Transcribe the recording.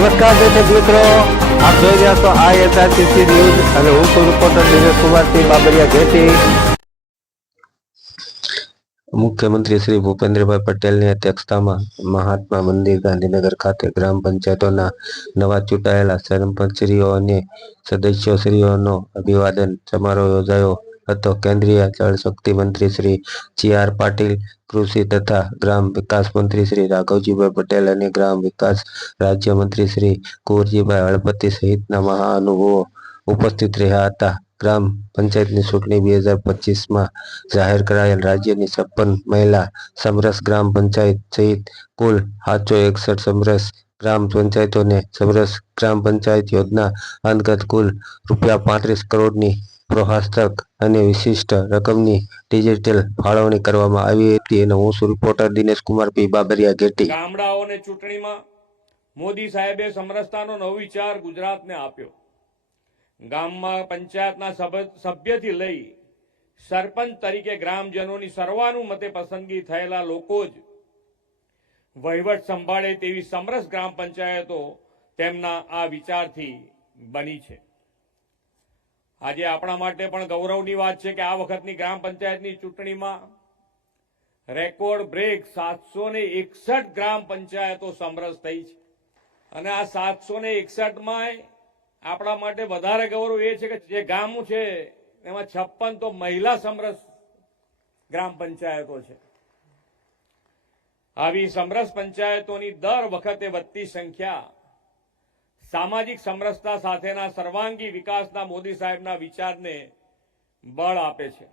નમસ્કાર દર્શક મિત્રો, આપ જોઈ રહ્યા છો ISRCC ન્યૂઝ અને હું છું રિપોર્ટર દિનેશ કુમારસિંહ બાબરિયા ઘેટી। મુખ્યમંત્રી શ્રી ભૂપેન્દ્રભાઈ પટેલની અધ્યક્ષતામાં મહાત્મા મંદિર ગાંધીનગર ખાતે ગ્રામ પંચાયતોના નવા ચૂંટાયેલા સરપંચશ્રીઓ અને સદસ્યશ્રીઓનો અભિવાદન સમારોહ યોજાયો હતો। કેન્દ્રીય જળશક્તિ મંત્રી શ્રી CR પાટીલ, કૃષિ તથા ગ્રામ વિકાસ મંત્રી શ્રી રાઘવજીભાઈ પટેલ અને ગ્રામ વિકાસ રાજ્ય મંત્રી શ્રી કુંવરજીભાઈ હળપતિ સહિતના મહાનુભાવો ઉપસ્થિત રહ્યા હતા। ગ્રામ પંચાયતની ચૂંટણી 2025માં જાહેર કરાયેલ રાજ્યની 56 મહિલા સમરસ ગ્રામ પંચાયત સહિત કુલ 761 સમરસ ગ્રામ પંચાયતોને સમરસ ગ્રામ પંચાયત યોજના અંતર્ગત કુલ ₹35 કરોડની પ્રોત્સાહક અને વિશિષ્ટ રકમની ડિજિટલ ફાળવણી કરવામાં આવી હતી અને હું છું રિપોર્ટર દિનેશ કુમાર પી બાબરિયા ઘેટી। ગામડાઓને ચૂંટણીમાં મોદી સાહેબે સમરસતાનો નવો વિચાર ગુજરાતને આપ્યો। ગામમાં પંચાયતના સભ્યથી લઈ સરપંચ તરીકે ગ્રામજનોની સર્વાનુમતે પસંદગી થયેલા લોકો જ વહીવટ સંભાળે તેવી સમરસ ગ્રામ પંચાયતો તેમના આ વિચારથી બની છે। આજે આપણા માટે પણ ગૌરવની વાત છે કે આ વખતની ગ્રામ પંચાયતની ચૂંટણીમાં રેકોર્ડ બ્રેક 761 ગ્રામ પંચાયતો સમરસ થઈ છે અને આ 761માં આપણા માટે વધારે ગૌરવ એ છે કે જે ગામ છે એમાં 56 તો મહિલા સમરસ ગ્રામ પંચાયતો છે। આવી સમરસ પંચાયતોની દર વખતે વધતી સંખ્યા સામાજિક સમરસતા સાથેના સર્વાંગી વિકાસના મોદી સાહેબના વિચારને બળ આપે છે।